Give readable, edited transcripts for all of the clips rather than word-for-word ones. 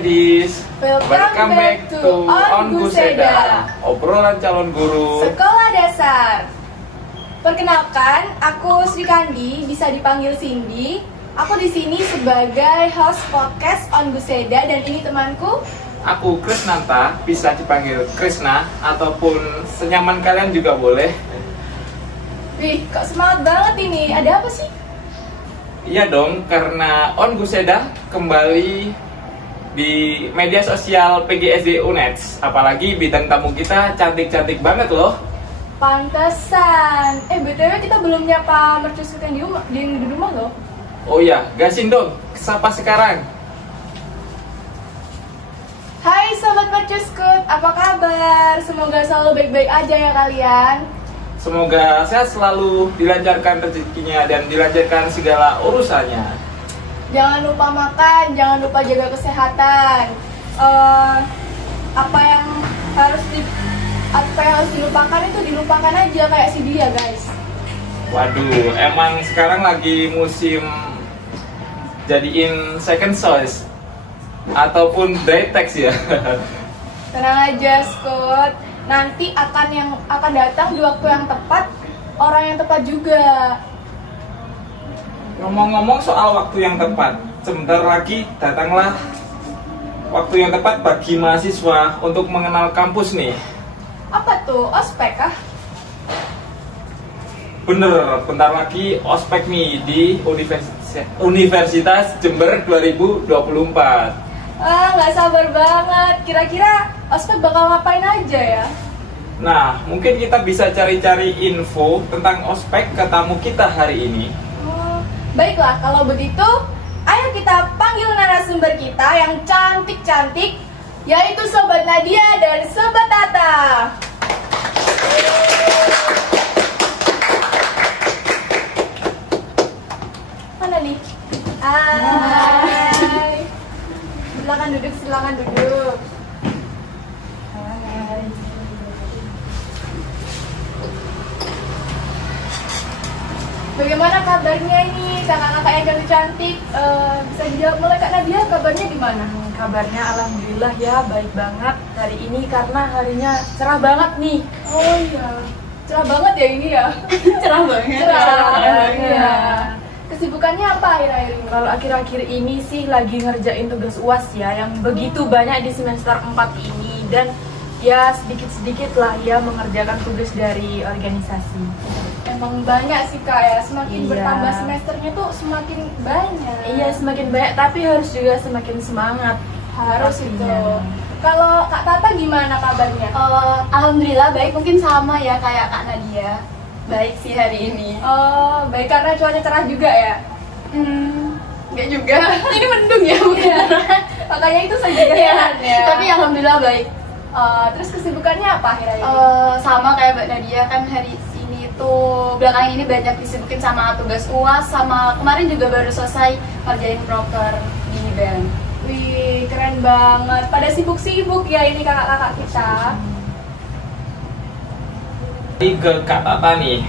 ladies, Welcome back to On Guseda, obrolan calon guru Sekolah Dasar. Perkenalkan, aku Sri Kandi, bisa dipanggil Cindy. Aku di sini sebagai host podcast On Guseda dan ini temanku. Aku Krisnanta, bisa dipanggil Krisna ataupun senyaman kalian juga boleh. Wih, kok semangat banget ini, ada apa sih? Iya dong, karena On Guseda kembali di media sosial PGSD UNED. Apalagi bintang tamu kita cantik-cantik banget loh. Pantesan. BTW kita belum nyapa mercusuit yang di rumah loh. Oh iya, gasin dong, sapa sekarang. Hai Sobat Mercuskut, apa kabar? Semoga selalu baik-baik aja ya kalian. Semoga sehat selalu, dilancarkan rezekinya dan dilancarkan segala urusannya. Jangan lupa makan, jangan lupa jaga kesehatan. Apa yang harus dilupakan itu dilupakan aja kayak si dia guys. Waduh, emang sekarang lagi musim jadiin second choice ataupun dry text ya. Tenang aja Scott, nanti akan datang di waktu yang tepat, orang yang tepat juga. Ngomong-ngomong soal waktu yang tepat, sebentar lagi datanglah waktu yang tepat bagi mahasiswa untuk mengenal kampus nih. Apa tuh, ospek kah? Bener, bentar lagi ospek nih di Universitas Jember 2024. Nggak sabar banget. Kira-kira ospek bakal ngapain aja ya? Nah, mungkin kita bisa cari-cari info tentang ospek ke tamu kita hari ini. Baiklah, kalau begitu, ayo kita panggil narasumber kita yang cantik-cantik, yaitu Sobat Nadia dan Sobat Tata. Mana nih? Hai. Silakan duduk. Hai. Bagaimana kabarnya ini kakak-kakak yang cantik-cantik? Bisa dijawab mulai Kak Nadia, kabarnya gimana? Kabarnya alhamdulillah ya, baik banget hari ini karena harinya cerah banget nih. Oh iya, cerah banget ya ini ya. Cerah banget. Iya. Kesibukannya apa akhir-akhir ini? Kalau akhir-akhir ini sih lagi ngerjain tugas UAS ya, yang begitu banyak di semester 4 ini. Dan ya sedikit-sedikit lah ya mengerjakan tugas dari organisasi. Emang banyak sih Kak ya, semakin Iya. bertambah semesternya tuh semakin banyak. Iya, semakin banyak tapi harus juga semakin semangat. Harus itu. pastinya. Kalau Kak Tata gimana kabarnya? Alhamdulillah baik, mungkin sama ya kayak Kak Nadia. Baik sih hari ini. Oh, baik karena cuaca cerah juga ya? Enggak juga. Ini mendung ya bukan? Makanya itu saja keheran ya. Tapi alhamdulillah baik. Terus kesibukannya apa akhir-akhir ini? Sama kayak Mbak Nadia kan hari ini tuh belakangan ini banyak disibukin sama tugas UAS, sama kemarin juga baru selesai ngerjain proker di BEM. Wih, keren banget. Pada sibuk-sibuk ya ini kakak-kakak kita. Ini ke Kak Tata nih.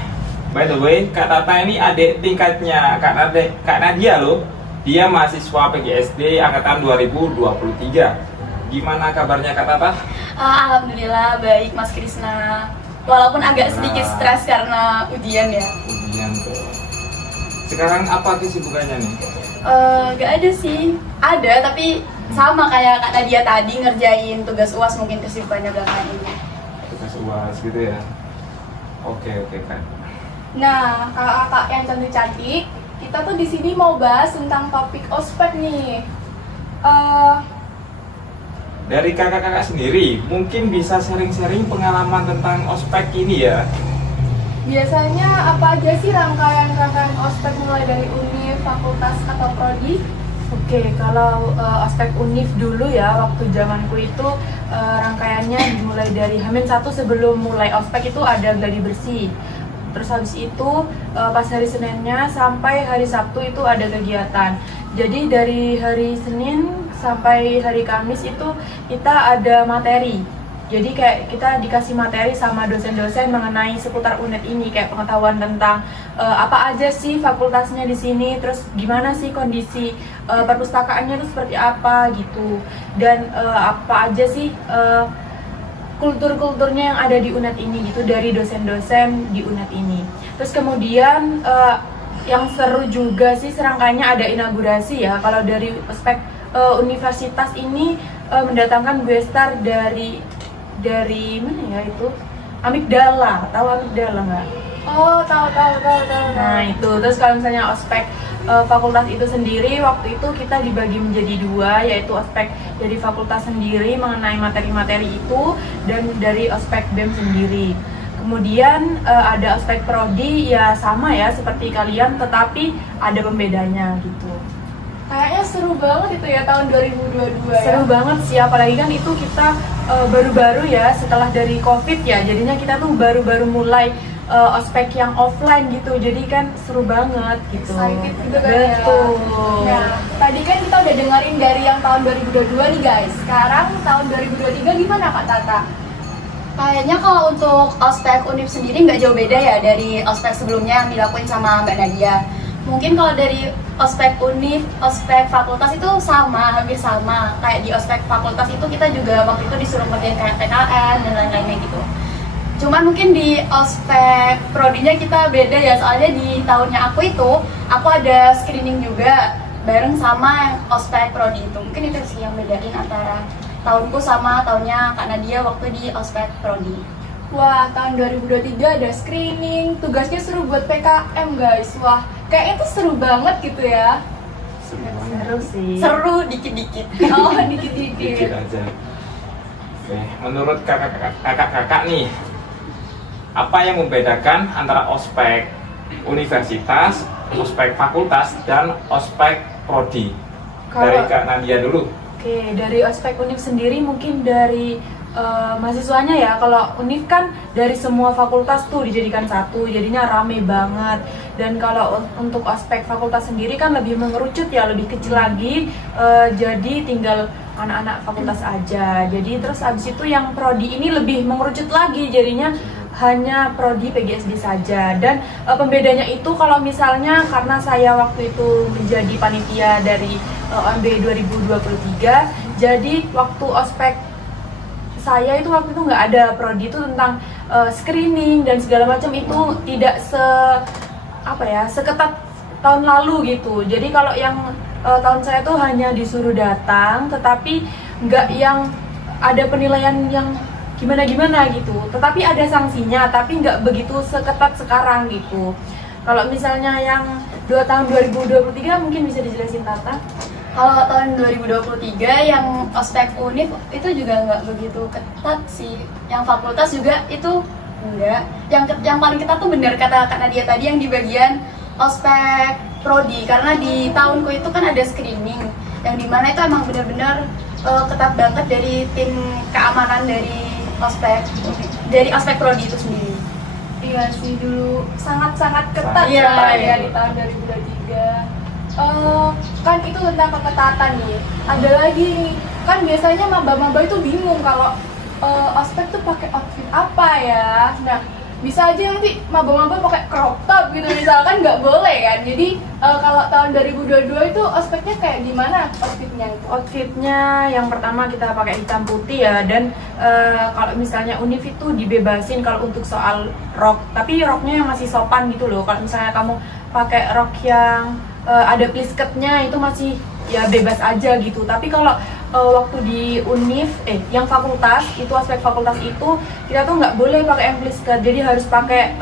By the way, Kak Tata ini adik tingkatnya Kak Nadia loh. Dia mahasiswa PGSD angkatan 2023. Gimana kabarnya Kak Tata? Alhamdulillah baik Mas Krisna. Walaupun agak sedikit stres karena ujian ya. Ujian tuh. Sekarang apa kesibukannya nih? Gak ada sih. Ada tapi sama kayak Kak Nadia tadi ngerjain tugas UAS mungkin kesibukannya belakangan ini. Tugas UAS gitu ya. Oke Kak. Nah, kakak-kakak yang cantik-cantik, kita tuh di sini mau bahas tentang topik ospek nih. Dari kakak-kakak sendiri, mungkin bisa sharing-sharing pengalaman tentang ospek ini ya. Biasanya apa aja sih rangkaian ospek mulai dari univ, fakultas atau prodi? Oke, kalau aspek univ dulu ya, waktu zamanku itu rangkaiannya dimulai dari H-1 sebelum mulai ospek itu ada gladi bersih. Terus habis itu pas hari Seninnya sampai hari Sabtu itu ada kegiatan. Jadi dari hari Senin sampai hari Kamis itu kita ada materi. Jadi kayak kita dikasih materi sama dosen-dosen mengenai seputar UNED ini, kayak pengetahuan tentang apa aja sih fakultasnya di sini, terus gimana sih kondisi perpustakaannya itu seperti apa gitu, dan apa aja sih kultur-kulturnya yang ada di UNED ini gitu dari dosen-dosen di UNED ini. Terus kemudian yang seru juga sih serangkainya ada inaugurasi ya. Kalau dari aspek universitas ini mendatangkan guest-star dari mana ya itu? Amigdala, tahu Amigdala nggak? Oh, tahu. Nah itu, terus kalau misalnya ospek fakultas itu sendiri, waktu itu kita dibagi menjadi dua, yaitu ospek dari fakultas sendiri mengenai materi-materi itu, dan dari ospek BEM sendiri. Kemudian ada ospek prodi, ya sama ya seperti kalian, tetapi ada pembedanya gitu. Kayaknya seru banget itu ya tahun 2022 ya. Seru banget sih, apalagi kan itu kita baru-baru ya setelah dari COVID ya, jadinya kita tuh baru-baru mulai ospek yang offline gitu, jadi kan seru banget gitu. Excited gitu kan ya. Betul. Nah, tadi kan kita udah dengerin dari yang tahun 2022 nih guys. Sekarang tahun 2023 gimana Kak Tata? Kayaknya kalau untuk ospek UNIF sendiri nggak jauh beda ya dari ospek sebelumnya yang dilakuin sama Mbak Nadia. Mungkin kalau dari ospek UNIF, ospek fakultas itu sama, hampir sama. Kayak di ospek fakultas itu kita juga waktu itu disuruh ngerjain kayak PKN dan lain-lainnya gitu. Cuman mungkin di ospek prodinya kita beda ya, soalnya di tahunnya aku ada screening juga bareng sama yang ospek prodi itu. Mungkin itu sih yang bedain antara tahunku sama tahunnya Kak Nadia waktu di ospek prodi. Wah, tahun 2023 ada screening, tugasnya seru buat PKM guys. Wah, kayaknya itu seru banget gitu ya. Seru sih. Seru dikit-dikit. Oh, Dikit dikit-dikit. aja. Oke, menurut kakak-kakak nih, apa yang membedakan antara ospek universitas, ospek fakultas, dan ospek prodi? Dari Kak Nadia dulu. Oke, dari ospek UNIF sendiri mungkin dari mahasiswanya ya. Kalau UNIF kan dari semua fakultas tuh dijadikan satu, jadinya rame banget. Dan kalau untuk ospek fakultas sendiri kan lebih mengerucut ya, lebih kecil lagi. Jadi tinggal anak-anak fakultas aja. Jadi terus abis itu yang prodi ini lebih mengerucut lagi, jadinya hanya prodi PGSD saja. Dan pembedanya itu kalau misalnya karena saya waktu itu menjadi panitia dari OMB 2023, jadi waktu ospek saya itu waktu itu nggak ada prodi itu tentang screening dan segala macam, itu tidak seketat tahun lalu gitu. Jadi kalau yang tahun saya tuh hanya disuruh datang, tetapi nggak yang ada penilaian yang gimana gitu, tetapi ada sanksinya, tapi nggak begitu seketat sekarang gitu. Kalau misalnya yang tahun 2023 mungkin bisa dijelasin Tata. Kalau tahun 2023 yang ospek UNIF itu juga nggak begitu ketat sih. Yang fakultas juga itu enggak. Yang paling ketat tuh bener kata Kak Nadia tadi yang di bagian ospek prodi, karena di tahunku itu kan ada screening yang dimana itu emang bener-bener ketat banget dari tim keamanan dari ospek prodi itu sendiri. Iya sih, dulu sangat-sangat ketat Iya, ya iya. di tahun 2023. Kan itu tentang keketatan nih. Ada lagi nih, kan biasanya maba-maba itu bingung kalau ospek tuh pakai outfit apa ya. Nah, bisa aja nanti maba-maba pakai crop top gitu misalkan, nggak boleh kan. Jadi kalau tahun 2022 itu ospeknya kayak gimana outfitnya itu? Outfitnya yang pertama kita pakai hitam putih ya, dan kalau misalnya UNIF itu dibebasin kalau untuk soal rok, tapi roknya yang masih sopan gitu loh. Kalau misalnya kamu pakai rok yang ada plisketnya itu masih ya bebas aja gitu. Tapi kalau waktu di UNIF, yang fakultas itu, aspek fakultas itu kita tuh nggak boleh pakai yang plisket, jadi harus pakai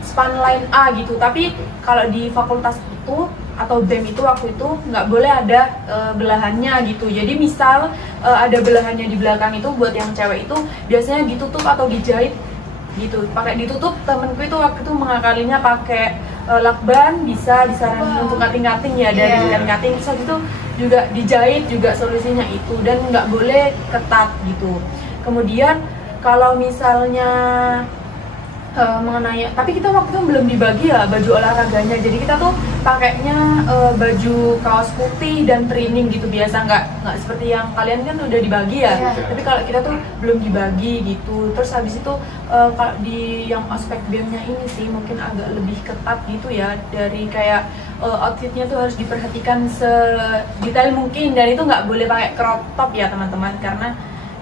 span line A gitu. Tapi kalau di fakultas itu atau BEM itu waktu itu nggak boleh ada belahannya gitu. Jadi misal ada belahannya di belakang itu buat yang cewek itu biasanya ditutup atau dijahit gitu, pakai ditutup. Temenku itu waktu itu mengakalinya pakai lakban, bisa disaranin untuk cutting ya dari cutting, terus itu juga dijahit juga solusinya itu, dan nggak boleh ketat gitu. Kemudian kalau misalnya mengenai, tapi kita waktu itu belum dibagi ya baju olahraganya, jadi kita tuh pakainya baju kaos putih dan training gitu biasa, nggak seperti yang kalian kan udah dibagi ya. Iya. Tapi kalau kita tuh belum dibagi gitu. Terus habis itu kalau di yang ospek BEM-nya ini sih mungkin agak lebih ketat gitu ya, dari kayak outfitnya tuh harus diperhatikan sedetail mungkin, dan itu nggak boleh pakai crop top ya teman-teman, karena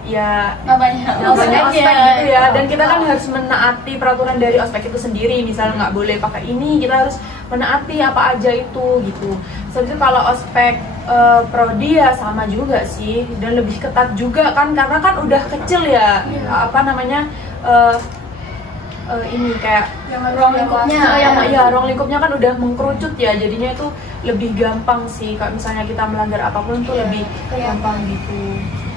ya namanya ospek gitu ya, dan kita kan Oh. harus menaati peraturan dari ospek itu sendiri. Misal nggak boleh pakai ini, kita harus menaati apa aja itu gitu. Sebenarnya kalau ospek prodi ya sama juga sih, dan lebih ketat juga kan, karena kan udah kecil ya, apa namanya ini kayak ruang lingkupnya ruang lingkupnya kan udah mengkerucut ya, jadinya itu lebih gampang sih kalau misalnya kita melanggar apapun tuh lebih gampang gitu.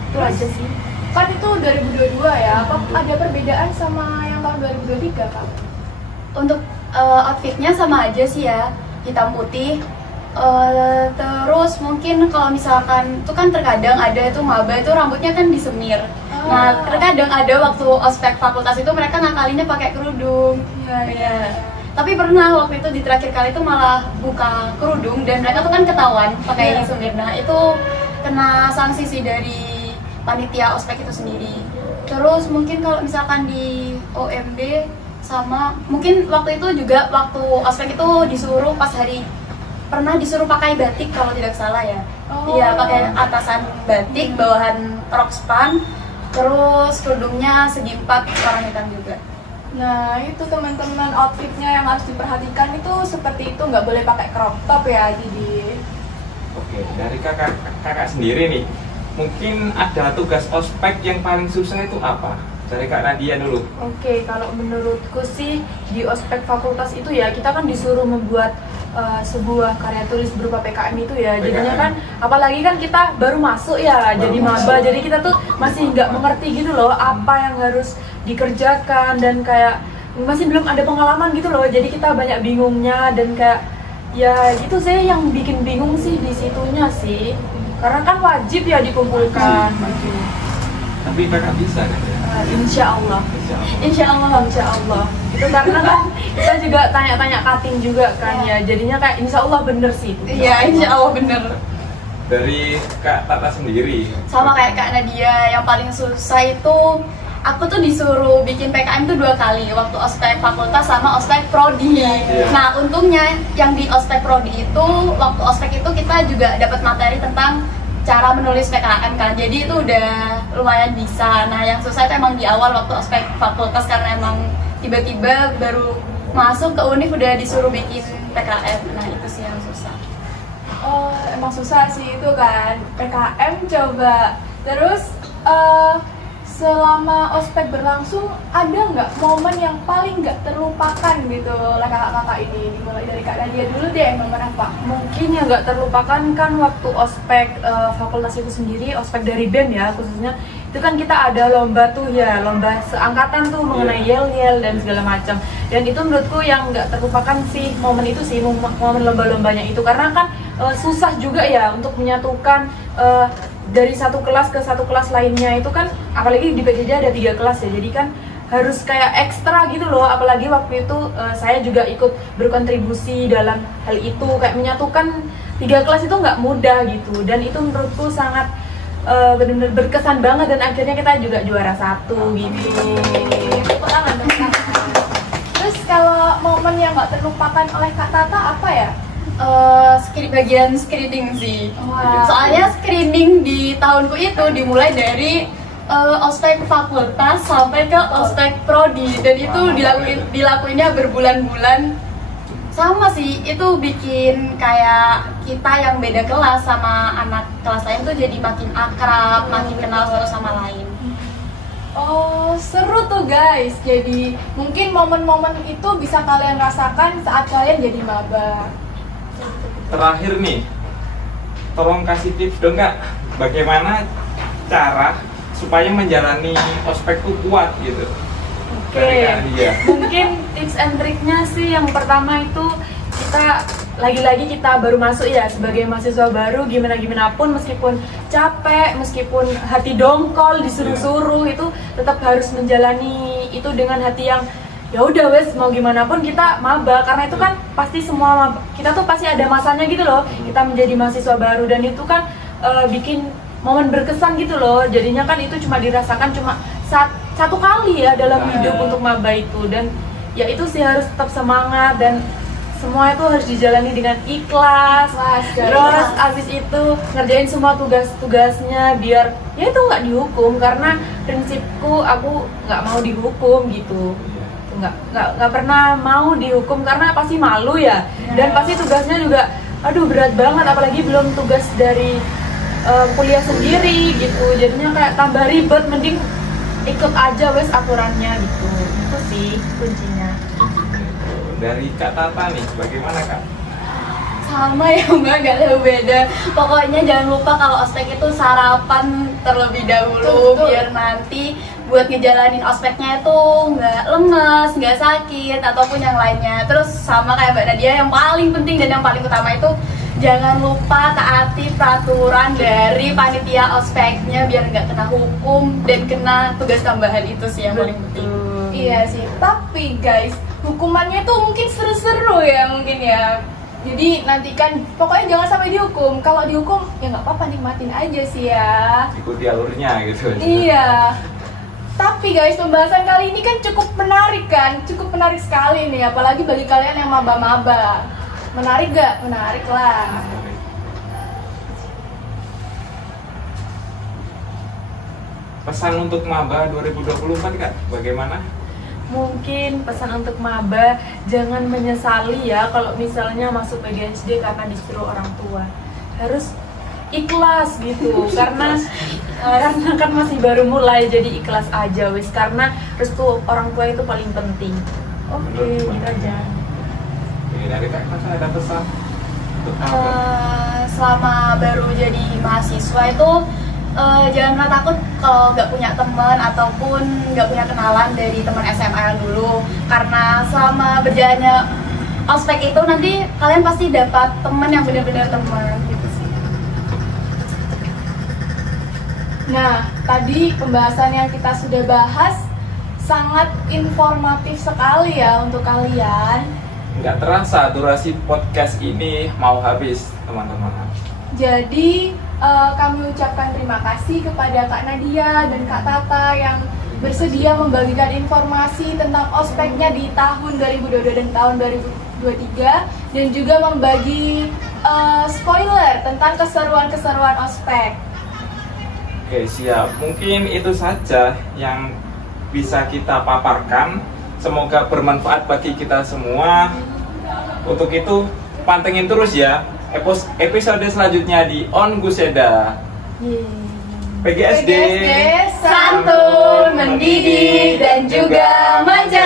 Itu aja sih. Kan itu 2022 ya, apa ada perbedaan sama yang tahun 2023 Kak? Untuk outfitnya sama aja sih ya, hitam putih. Terus mungkin kalau misalkan itu kan terkadang ada itu maba itu rambutnya kan disemir. Nah terkadang ada waktu ospek fakultas itu mereka ngakalinnya pakai kerudung. Iya. Tapi pernah waktu itu di terakhir kali itu malah buka kerudung dan mereka tuh kan ketahuan pakai semir. Nah itu kena sanksi sih dari panitia ospek itu sendiri. Terus mungkin kalau misalkan di OMB sama, mungkin waktu itu juga waktu ospek itu disuruh pas hari, pernah disuruh pakai batik kalau tidak salah ya. Iya, pakai atasan batik, bawahan rok span, terus kerudungnya segi 4 warna hitam juga. Nah itu teman-teman, outfitnya yang harus diperhatikan itu seperti itu, nggak boleh pakai crop top ya. Jadi Oke, dari kakak sendiri nih, mungkin ada tugas ospek yang paling susah itu apa? Dari Kak Nadia dulu. Oke, kalau menurutku sih di ospek fakultas itu ya kita kan disuruh membuat sebuah karya tulis berupa PKM itu ya. Jadinya PKM. kan apalagi kan kita baru masuk ya, jadi maba, jadi kita tuh masih nggak mengerti gitu loh apa yang harus dikerjakan, dan kayak masih belum ada pengalaman gitu loh. Jadi kita banyak bingungnya, dan kayak ya gitu sih yang bikin bingung sih di situnya sih. Karena kan wajib ya dikumpulkan gitu. Tapi kakak bisa kan ya? Insya Allah. Insya Allah. Insya Allah. Itu karena kan kita juga tanya-tanya cutting juga kan ya. Jadinya kayak insya Allah bener sih itu. Iya, insya Allah bener. Dari Kak Tata sendiri. Sama kayak Kak Nadia, yang paling susah itu aku tuh disuruh bikin PKM tuh 2 kali, waktu ospek fakultas sama ospek prodi. Iya. Nah untungnya yang di ospek prodi itu, waktu ospek itu kita juga dapat materi tentang cara menulis PKM kan, jadi itu udah lumayan bisa. Nah yang susah itu emang di awal waktu ospek fakultas, karena emang tiba-tiba baru masuk ke univ udah disuruh bikin PKM. Nah itu sih yang susah. oh emang susah sih itu kan PKM coba. Terus selama ospek berlangsung ada nggak momen yang paling nggak terlupakan gitu oleh kakak-kakak ini? Dimulai dari Kak Nadia dulu deh, momen apa? Mungkin yang nggak terlupakan kan waktu ospek fakultas itu sendiri, ospek dari BEM ya khususnya, itu kan kita ada lomba tuh ya, lomba seangkatan tuh mengenai yel-yel dan segala macam. Dan itu menurutku yang nggak terlupakan sih momen itu sih, momen lomba-lombanya itu, karena kan susah juga ya untuk menyatukan dari satu kelas ke satu kelas lainnya. Itu kan apalagi di PJJ ada 3 kelas ya, jadi kan harus kayak ekstra gitu loh. Apalagi waktu itu saya juga ikut berkontribusi dalam hal itu, kayak menyatukan 3 kelas itu nggak mudah gitu. Dan itu menurutku sangat benar-benar berkesan banget, dan akhirnya kita juga juara 1 gitu. Tepuk tangan dong, Kak. Terus kalau momen yang nggak terlupakan oleh Kak Tata apa ya? Bagian screening sih. Wah. Soalnya screening di tahunku itu dimulai dari ospek fakultas sampai ke ospek prodi, dan itu dilakuinnya berbulan-bulan. Sama sih, itu bikin kayak kita yang beda kelas sama anak kelas lain tuh jadi makin akrab, makin kenal satu sama lain. Oh, seru tuh guys. Jadi mungkin momen-momen itu bisa kalian rasakan saat kalian jadi maba. Terakhir nih, tolong kasih tips dong Kak, bagaimana cara supaya menjalani ospek itu kuat gitu. Dari Kak Nadia. Mungkin tips and triknya sih yang pertama itu kita lagi-lagi kita baru masuk ya, sebagai mahasiswa baru, gimana pun meskipun capek, meskipun hati dongkol disuruh-suruh, itu tetap harus menjalani itu dengan hati yang ya udah wes mau gimana pun kita maba, karena itu kan pasti semua kita tuh pasti ada masanya gitu loh, kita menjadi mahasiswa baru, dan itu kan bikin momen berkesan gitu loh. Jadinya kan itu cuma dirasakan cuma satu kali ya dalam hidup untuk maba itu, dan ya itu sih harus tetap semangat, dan semua itu harus dijalani dengan ikhlas. Terus abis itu ngerjain semua tugas-tugasnya biar ya itu nggak dihukum, karena prinsipku aku nggak mau dihukum gitu. Nggak pernah mau dihukum karena pasti malu ya, dan pasti tugasnya juga aduh berat banget, apalagi belum tugas dari kuliah sendiri gitu, jadinya kayak tambah ribet, mending ikut aja wes aturannya gitu. Itu sih kuncinya. Dari Kak Tata nih, bagaimana Kak? Sama ya Mbak, gak jauh beda. Pokoknya jangan lupa kalau ospek itu sarapan terlebih dahulu. Betul. Biar nanti buat ngejalanin ospeknya itu nggak lemes, nggak sakit, ataupun yang lainnya. Terus sama kayak Mbak Nadia, yang paling penting dan yang paling utama itu jangan lupa taati peraturan dari panitia ospeknya biar nggak kena hukum dan kena tugas tambahan. Itu sih yang paling penting. Iya sih, tapi guys, hukumannya tuh mungkin seru-seru ya mungkin ya. Jadi nantikan, pokoknya jangan sampai dihukum. Kalau dihukum ya nggak apa-apa, nikmatin aja sih ya. Ikuti alurnya gitu. Iya. Tapi guys, pembahasan kali ini kan cukup menarik kan? Cukup menarik sekali nih, apalagi bagi kalian yang maba-maba. Menarik gak? Menarik lah. Pesan untuk maba 2024 Kak, bagaimana? Mungkin pesan untuk maba, jangan menyesali ya kalau misalnya masuk PGSD karena disuruh orang tua. Harus ikhlas gitu, karena kan masih baru mulai, jadi ikhlas aja wis, karena restu orang tua itu paling penting. Oke, gitu aja. Oke, dari Kak Tata ada pesan untuk maba? Selama baru jadi mahasiswa itu jangan pernah takut kalau nggak punya teman ataupun nggak punya kenalan dari teman SMA yang dulu, karena selama berjalannya ospek itu nanti kalian pasti dapat teman yang benar-benar teman gitu sih. Nah, tadi pembahasan yang kita sudah bahas sangat informatif sekali ya untuk kalian. Nggak terasa durasi podcast ini mau habis, teman-teman. Jadi kami ucapkan terima kasih kepada Kak Nadia dan Kak Tata yang bersedia membagikan informasi tentang ospeknya di tahun 2022 dan tahun 2023, dan juga membagi spoiler tentang keseruan-keseruan ospek. Oke, siap. Mungkin itu saja yang bisa kita paparkan. Semoga bermanfaat bagi kita semua. Untuk itu, pantengin terus ya episode selanjutnya di On Guseda. PGSD PGSD Santun, mendidik, dan juga menjaga.